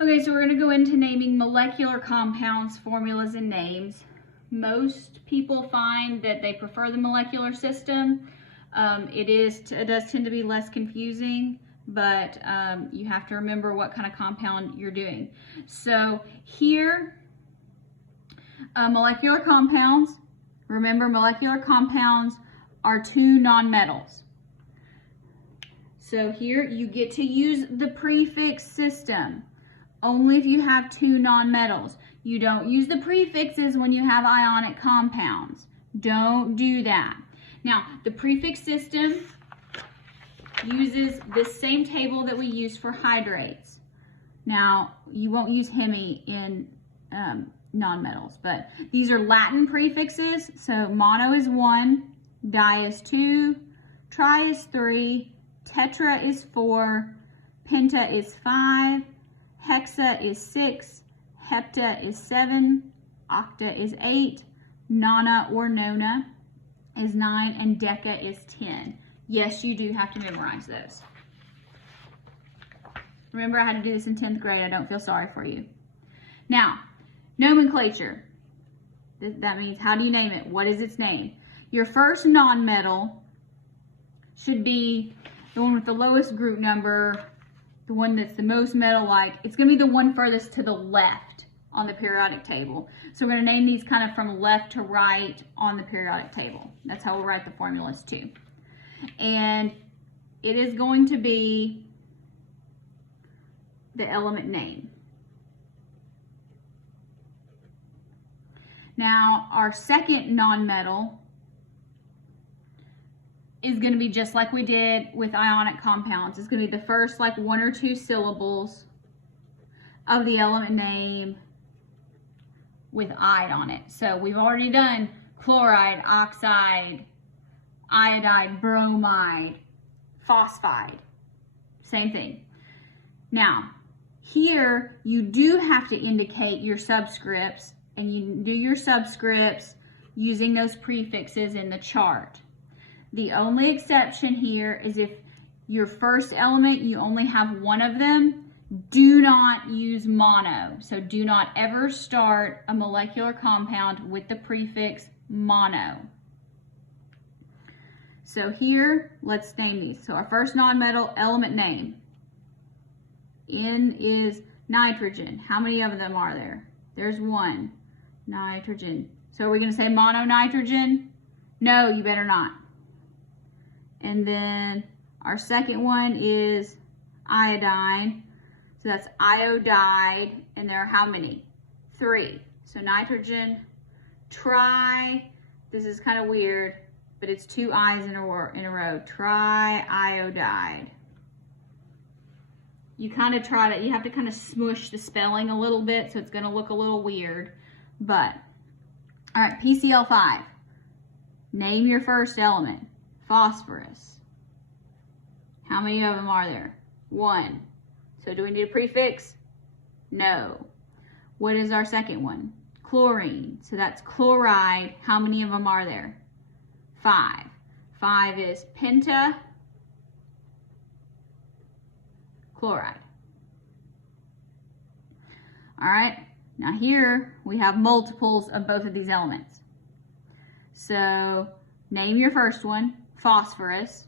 Okay, so we're going to go into naming molecular compounds, formulas, and names. Most people find that they prefer the molecular system. It does tend to be less confusing, but you have to remember what kind of compound you're doing. So here, molecular compounds, remember molecular compounds are two nonmetals. So here you get to use the prefix system only if you have two nonmetals. You don't use the prefixes when you have ionic compounds. Don't do that. Now, the prefix system uses this same table that we use for hydrates. Now, you won't use hemi in nonmetals, but these are Latin prefixes. So mono is 1, di is 2, tri is 3, tetra is 4, penta is 5, hexa is 6, hepta is 7, octa is 8, nona or nona is 9, and deca is 10. Yes, you do have to memorize those. Remember, I had to do this in 10th grade. I don't feel sorry for you. Now, nomenclature. That means, how do you name it? What is its name? Your first nonmetal should be the one with the lowest group number, the one that's the most metal-like. It's going to be the one furthest to the left on the periodic table. So we're going to name these kind of from left to right on the periodic table. That's how we'll write the formulas too. And it is going to be the element name. Now, our second nonmetal is going to be just like we did with ionic compounds. It's going to be the first like 1 or 2 syllables of the element name with "ide" on it. So we've already done chloride, oxide, iodide, bromide, phosphide. Same thing. Now, here you do have to indicate your subscripts, and you do your subscripts using those prefixes in the chart. The only exception here is if your first element, you only have one of them, do not use mono. So do not ever start a molecular compound with the prefix mono. So here, let's name these. So our first nonmetal element name. N is nitrogen. How many of them are there? There's 1. Nitrogen. So are we going to say mononitrogen? No, you better not. And then our second one is iodine. So that's iodide. And there are how many? 3. So nitrogen, tri, this is kind of weird, but it's 2 I's in a row. Triiodide. You kind of try to, you have to kind of smush the spelling a little bit, so it's going to look a little weird. But, all right, PCl5. Name your first element. Phosphorus. How many of them are there? 1. So do we need a prefix? No. What is our second one? Chlorine. So that's chloride. How many of them are there? 5. 5 is penta chloride. All right, now here we have multiples of both of these elements. So name your first one, phosphorus.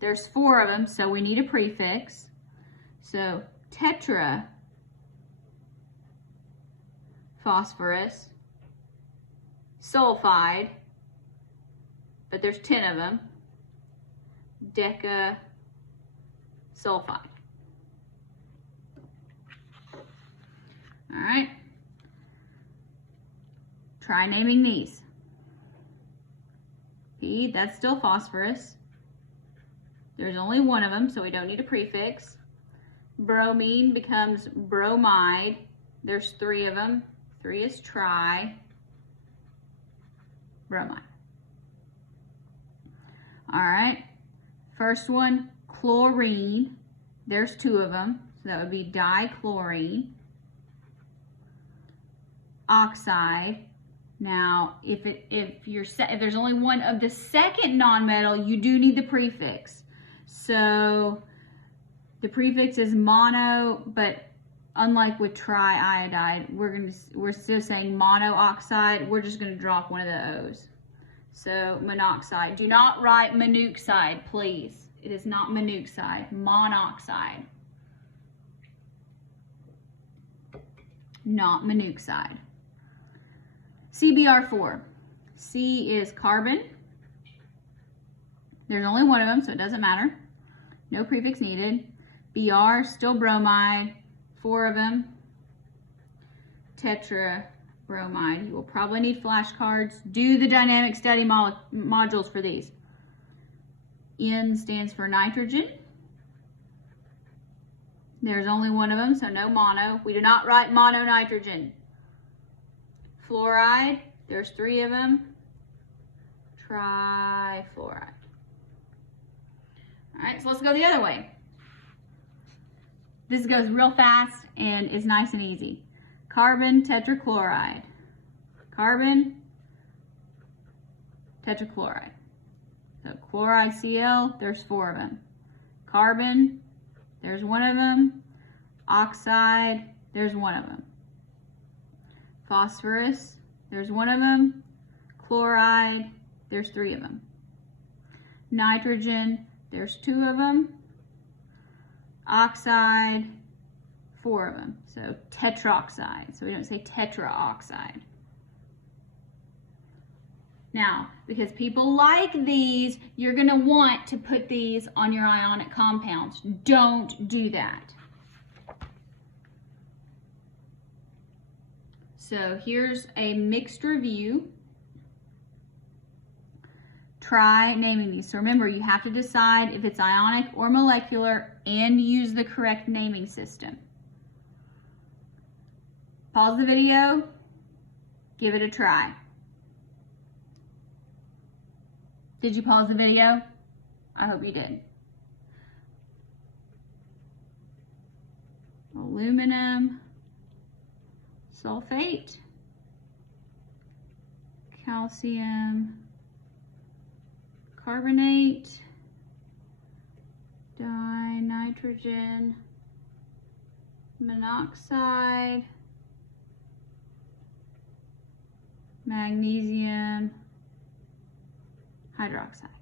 There's 4 of them, so we need a prefix. So tetra phosphorus, sulfide, but there's 10 of them, deca sulfide. All right, try naming these. P, that's still phosphorus. There's only 1 of them, so we don't need a prefix. Bromine becomes bromide. There's 3 of them. 3 is tri, bromide. All right, first one, chlorine. There's 2 of them, so that would be dichlorine. Oxide. Now, if there's only one of the second nonmetal, you do need the prefix. So the prefix is mono, but unlike with triiodide, we're still saying monooxide. We're just going to drop one of the O's. So monoxide. Do not write monoxide, please. It is not monoxide. Monoxide. Not monoxide. CBR4. C is carbon. There's only one of them, so it doesn't matter. No prefix needed. BR, still bromide. 4 of them. Tetrabromide. You will probably need flashcards. Do the dynamic study modules for these. N stands for nitrogen. There's only one of them, so no mono. We do not write mononitrogen. Fluoride, there's 3 of them. Trifluoride. All right, so let's go the other way. This goes real fast and is nice and easy. Carbon tetrachloride. Carbon tetrachloride. So chloride Cl, there's 4 of them. Carbon, there's 1 of them. Oxide, there's 1 of them. Phosphorus, there's 1 of them. Chloride, there's 3 of them. Nitrogen, there's 2 of them. Oxide, 4 of them. So tetroxide. So we don't say tetraoxide. Now, because people like these, you're going to want to put these on your ionic compounds. Don't do that. So here's a mixed review. Try naming these. So remember, you have to decide if it's ionic or molecular and use the correct naming system. Pause the video, give it a try. Did you pause the video? I hope you did. Aluminum sulfate, calcium carbonate, dinitrogen monoxide, magnesium hydroxide.